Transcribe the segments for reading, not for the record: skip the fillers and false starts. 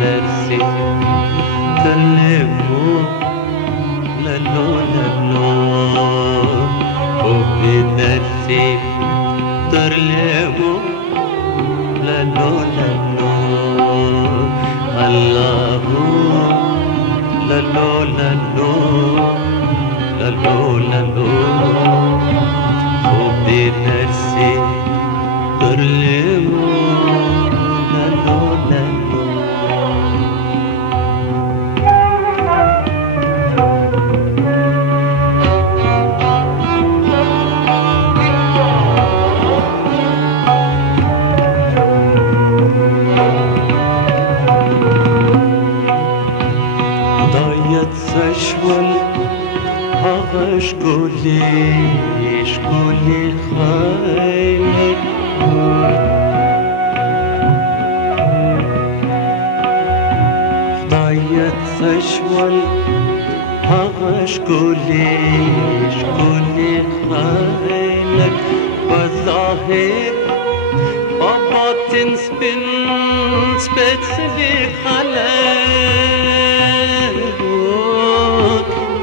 درسي ترلمو لالو لالو وبدرسي ترلمو لالو لالو الله لالو لالو لالو لالو وبدرسي ترلمو لالو لالو تشول هغش كليش كلي خايني ضايت تشول هغش كليش كلي خاينك والظاهر وباطن سبتسلي خلاك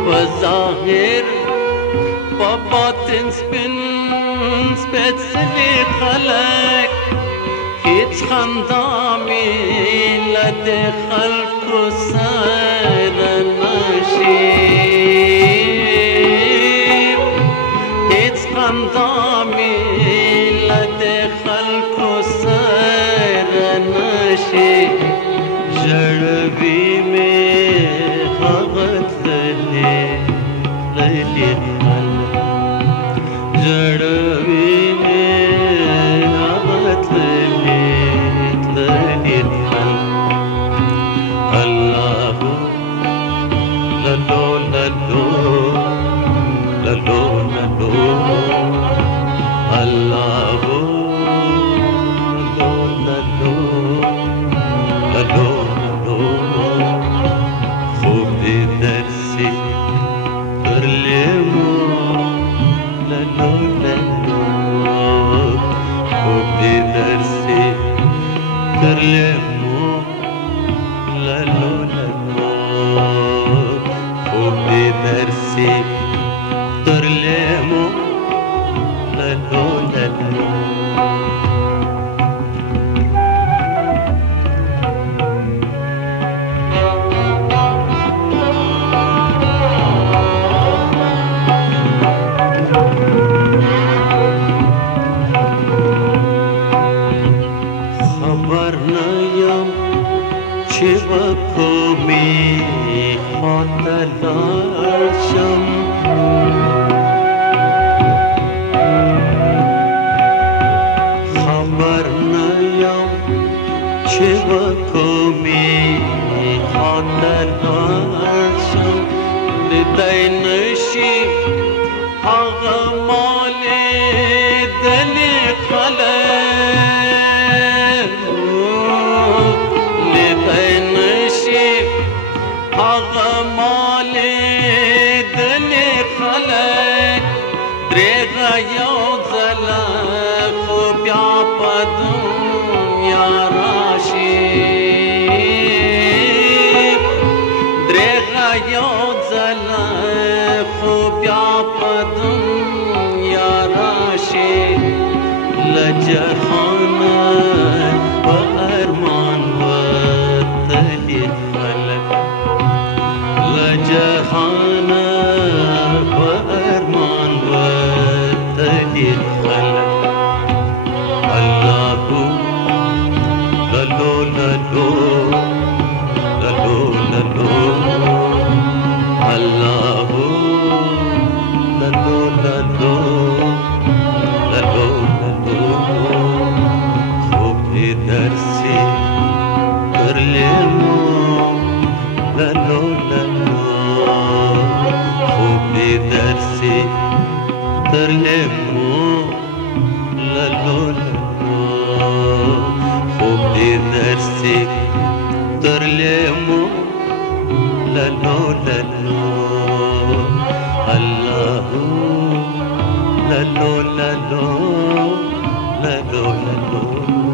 والظاهر وباطن سبتسلي خلاك هيت خندامي لدخل كسر النشيب هيت خندامي لدخل كسر النشيب جربي में खगत ले ले जड़वी में खगत ले ले अल्लाह ललो ललो ललो ललो अल्लाह ललो ललो ललो درسي ترلمو لالو لالو وبدرسي ترلمو لالو لالو وبدرسي ترلمو لالو لالو شبكومي حتى العشم خبرنا يوم شبكومي حتى العشم لدينشي أغمالي دلي خلاك أغمالي دلي خلق دريغا يوزلق وبيعبدم يا راشي دريغا يوزلق وبيعبدم يا راشي لجرحانا وأرمان وتلي خلق لجهانا وأرمان وتلي خلق الله لالو لالو لالو لالو الله لالو لالو لالو لالو خوب درسي ترلمو لالو لالو خوب درسي ترلمو لالو لالو خوب درسي ترلمو لالو لالو الله لالو لالو لالو لالو